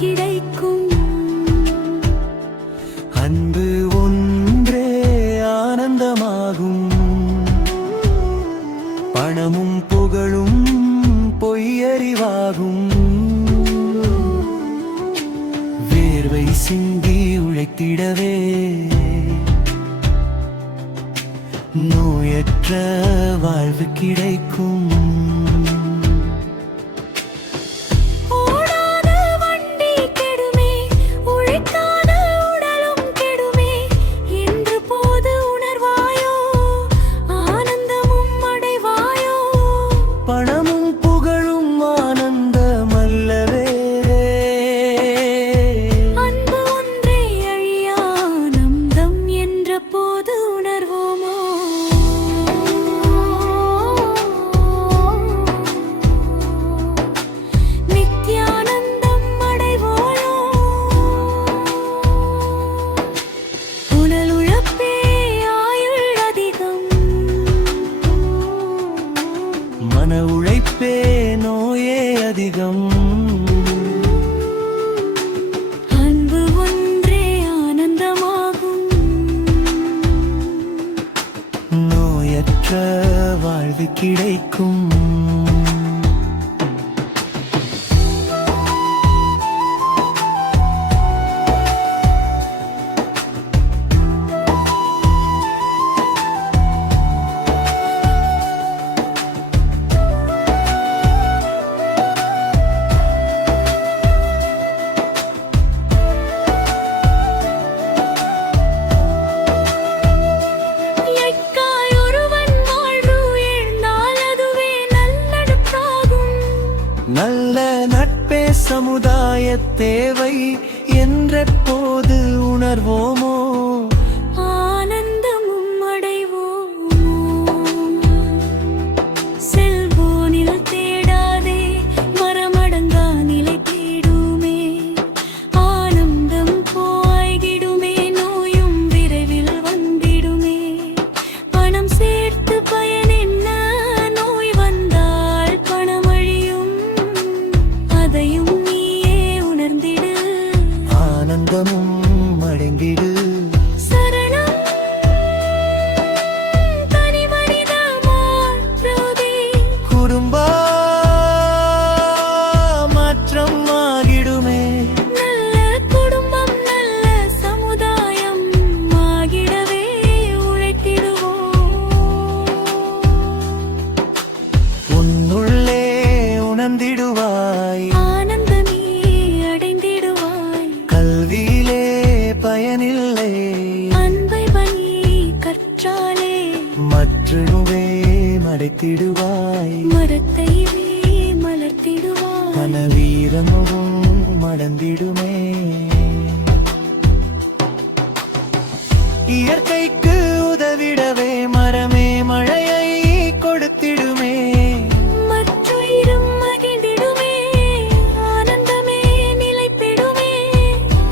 கிடைக்கும். அன்பு ஒன்றே ஆனந்தமாகும். பணமும் புகழும் பொய்யறிவாகும். வேர்வை சிந்தி உழைத்திடவே நோயற்ற வாழ்வு கிடைக்கும். பணமும் புகழும் ஆனந்தமல்லவே. அன்பு ஒன்றே அழியா ஆனந்தம் என்ற போது உணர்வோமோ. நித்யானந்தம் அடைவோமோ. உடல் உழைப்பே ஆயுள் அதிகம். மன உழைப்பே நோயே அதிகம். அன்பு ஒன்றே ஆனந்தமாகும். நோயற்ற வாழ்வு கிடைக்கும். நல்ல நட்பே சமுதாய தேவை என்றெப்போது உணர்வோமோ. ஆனந்தமும் அடைவோமோ. செல்வோனில் தேடாதே மரமடங்கா நிலை தேடுமே. ஆனந்தம் போய்கிடுமே நோயும் விரைவில் வந்திடுமே. பணம் சேர்த்து பயன் என்ன நோய் வந்தால் பணம் அழியும். அதையும் நீயே உணர்ந்திடு. ஆனந்தமும் அடைந்திடு. சரணம் தனி மனித மாற்றதே. குடும்ப மாற்றம் ஆகிடுமே. நல்ல குடும்பம் நல்ல சமுதாயம் ஆகிடவே உழைத்திடுவோம். உன்னுள்ளே உணர்ந்திடுவாய். ஆனந்தமே அடைந்திடுவாய். கல்வியிலே பயனில்லை. அன்பை பணி கற்றாலே மற்றனுவே மடைத்திடுவாய். மரத்தைவே மலர்த்திடுவாய். மனவீரமும் மடந்திடுமே. இயற்கைக்கு உதவிடவே மரமே மழையை கொடுத்திடுமே. மற்றுயிரும் மகிழ்ந்திடுமே. ஆனந்தமே நிலைத்திடுமே.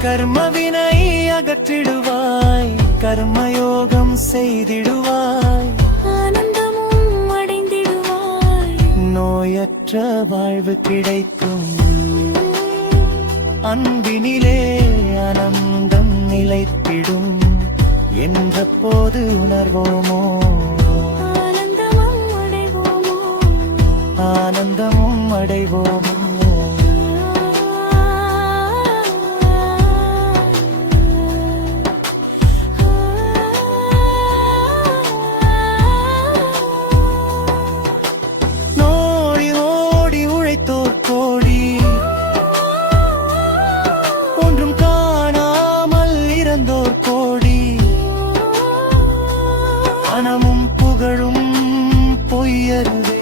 கர்மவினை அகற்றிடுவாய். கர்மயோகம் செய்திடுவாய். ஆனந்தமும் அடைந்திடுவாய். நோயற்ற வாழ்வு கிடைக்கும். அன்பினிலே ஆனந்தம் நிலைத்திடும் என்ற போது உணர்வோமோ. ஆனந்தமும் அடைவோமோ. ஆனந்தமும் அடைவோமோ. நோடி ஓடி உழைத்தோர் கோடி ஒன்றும் காணாமல் இறந்தோர் கோடி. பணமும் புகழும் பொய்யருவே.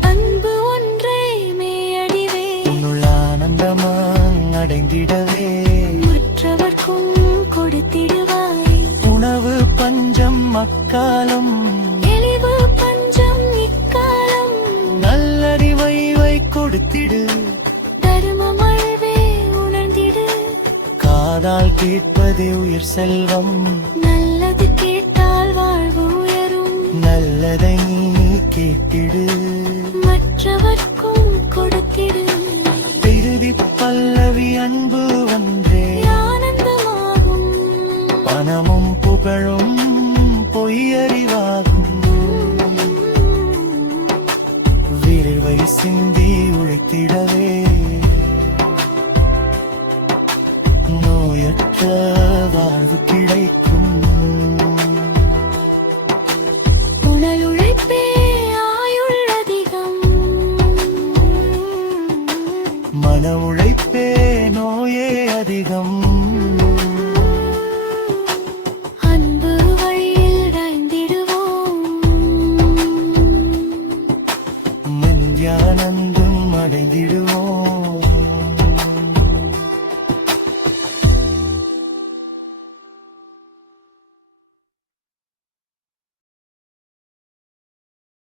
அன்பு ஒன்றே மேயடிவே. உன்னுள் ஆனந்தமாய் அடைந்திடவே மற்றவர்க்கும் கொடுத்திடுவாய். உணவு பஞ்சம் அக்காலம். எளிவு பஞ்சம் இக்காலம். நல்லறிவை கொடுத்திடு. தர்மம் அழிவே உணர்ந்திடு. காதால் கேட்பதே உயிர் செல்வம். நல்லது கேட்டால் வாழ்வு உயரும். நல்லதை நீ கேட்டிடு. மற்றவர்க்கும் கொடுத்திடு. திருதி பல்லவி அன்பு நோயற்ற வாழ்வு கிடைக்கும்.